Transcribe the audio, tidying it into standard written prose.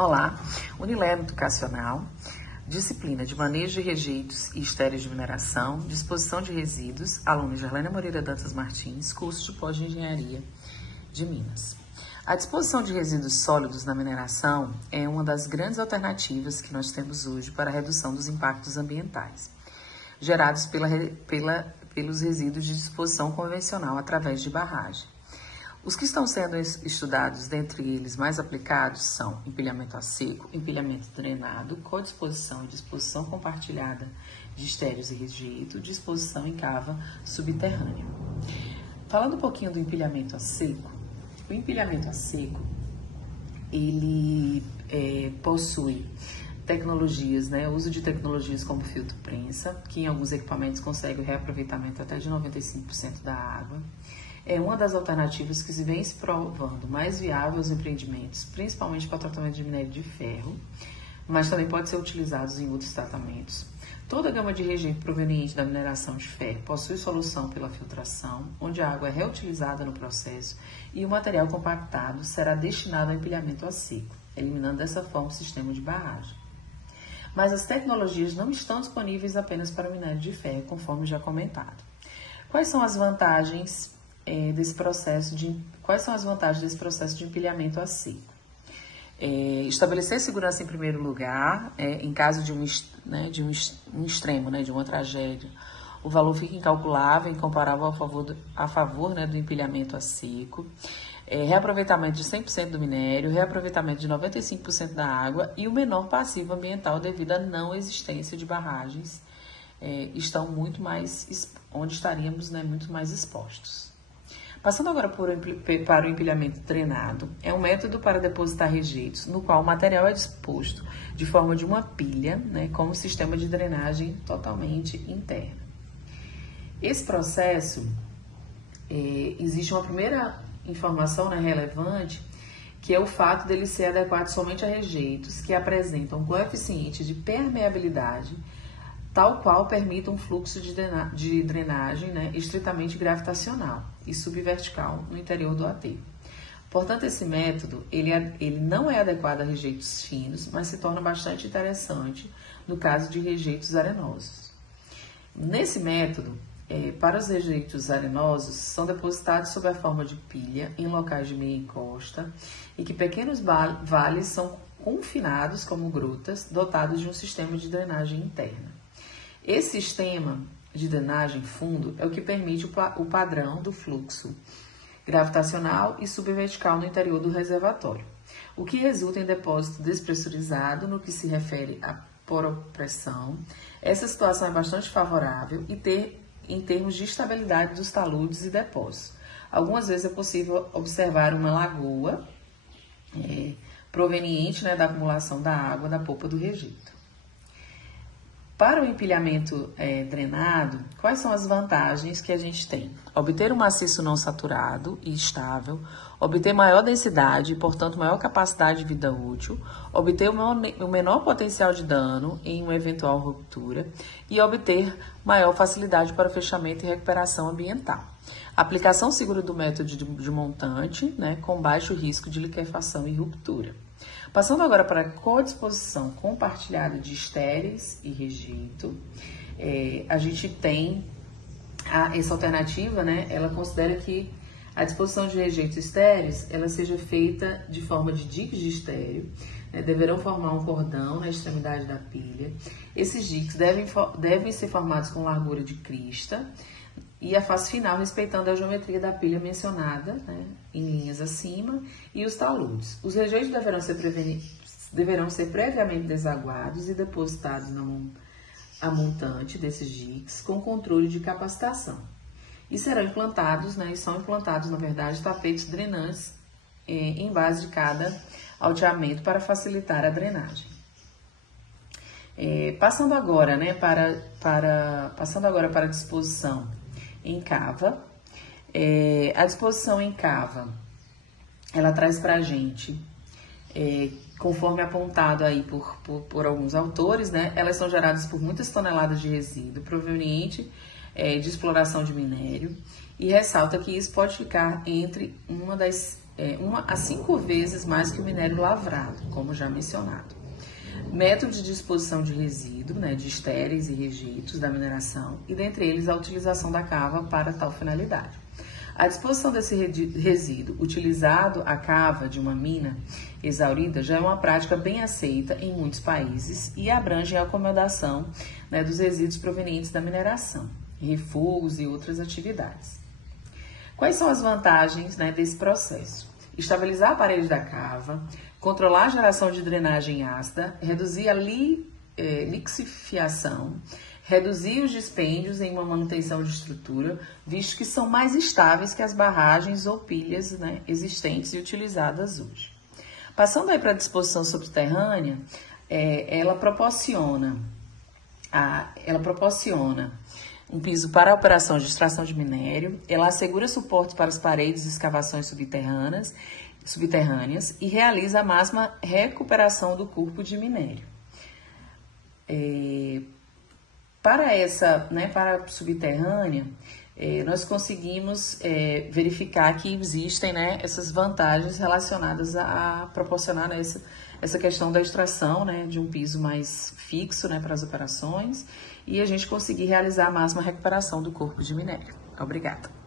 Olá, Unilab Educacional, disciplina de manejo de rejeitos e estéreis de mineração, disposição de resíduos, alunos de Arlênia Moreira Dantas Martins, curso de pós-engenharia de Minas. A disposição de resíduos sólidos na mineração é uma das grandes alternativas que nós temos hoje para a redução dos impactos ambientais, gerados pelos resíduos de disposição convencional através de barragem. Os que estão sendo estudados, dentre eles mais aplicados, são empilhamento a seco, empilhamento drenado, codisposição e disposição compartilhada de estéreos e rejeito, disposição em cava subterrânea. Falando um pouquinho do empilhamento a seco, o empilhamento a seco, ele possui tecnologias, uso de tecnologias como filtro prensa, que em alguns equipamentos consegue o reaproveitamento até de 95% da água. É uma das alternativas que se vem se provando mais viável aos empreendimentos, principalmente para o tratamento de minério de ferro, mas também pode ser utilizado em outros tratamentos. Toda a gama de rejeito proveniente da mineração de ferro possui solução pela filtração, onde a água é reutilizada no processo e o material compactado será destinado ao empilhamento a seco, eliminando dessa forma o sistema de barragem. Mas as tecnologias não estão disponíveis apenas para o minério de ferro, conforme já comentado. Quais são as vantagens desse processo de empilhamento a seco? Estabelecer segurança em primeiro lugar, em caso de um extremo, de uma tragédia, o valor fica incalculável, incomparável a favor do empilhamento a seco, reaproveitamento de 100% do minério, reaproveitamento de 95% da água e o menor passivo ambiental devido à não existência de barragens, onde estaríamos muito mais expostos. Passando agora para o empilhamento drenado, é um método para depositar rejeitos, no qual o material é disposto de forma de uma pilha, com um sistema de drenagem totalmente interno. Esse processo, existe uma primeira informação relevante, que é o fato dele ser adequado somente a rejeitos que apresentam um coeficiente de permeabilidade tal qual permita um fluxo de drenagem estritamente gravitacional e subvertical no interior do aterro. Portanto, esse método ele não é adequado a rejeitos finos, mas se torna bastante interessante no caso de rejeitos arenosos. Nesse método, para os rejeitos arenosos, são depositados sob a forma de pilha em locais de meia encosta e que pequenos vales são confinados como grutas, dotados de um sistema de drenagem interna. Esse sistema de drenagem fundo é o que permite o padrão do fluxo gravitacional e subvertical no interior do reservatório, o que resulta em depósito despressurizado no que se refere à poropressão. Essa situação é bastante favorável em termos de estabilidade dos taludes e depósitos. Algumas vezes é possível observar uma lagoa proveniente da acumulação da água da polpa do rejeito. Para o empilhamento drenado, quais são as vantagens que a gente tem? Obter um maciço não saturado e estável, obter maior densidade e, portanto, maior capacidade de vida útil, obter o menor potencial de dano em uma eventual ruptura e obter maior facilidade para o fechamento e recuperação ambiental. Aplicação segura do método de montante, com baixo risco de liquefação e ruptura. Passando agora para a codisposição compartilhada de estéreis e rejeito, a gente tem essa alternativa, ela considera que a disposição de rejeitos estéreis, ela seja feita de forma de diques de estéreo, deverão formar um cordão na extremidade da pilha. Esses diques devem ser formados com largura de crista e a face final respeitando a geometria da pilha mencionada, em linhas acima, e os taludes. Os rejeitos deverão ser previamente desaguados e depositados a montante desses diques com controle de capacitação. E serão implantados, são implantados, na verdade, tapetes drenantes em base de cada alteamento para facilitar a drenagem. Passando agora para a disposição em cava. A disposição em cava, ela traz para a gente, conforme apontado aí por alguns autores, elas são geradas por muitas toneladas de resíduo proveniente de exploração de minério e ressalta que isso pode ficar entre uma das 1 a 5 vezes mais que o minério lavrado, como já mencionado. Método de disposição de resíduo, de estéreis e rejeitos da mineração, e dentre eles a utilização da cava para tal finalidade. A disposição desse resíduo utilizado a cava de uma mina exaurida já é uma prática bem aceita em muitos países e abrange a acomodação dos resíduos provenientes da mineração, refugos e outras atividades. Quais são as vantagens desse processo? Estabilizar a parede da cava, controlar a geração de drenagem ácida, reduzir a lixifiação, reduzir os dispêndios em uma manutenção de estrutura, visto que são mais estáveis que as barragens ou pilhas existentes e utilizadas hoje. Passando aí para a disposição subterrânea, ela proporciona um piso para a operação de extração de minério, ela assegura suporte para as paredes e escavações subterrâneas e realiza a máxima recuperação do corpo de minério. Para a subterrânea, nós conseguimos verificar que existem essas vantagens relacionadas a proporcionar essa questão da extração de um piso mais fixo para as operações e a gente conseguir realizar a máxima recuperação do corpo de minério. Obrigada.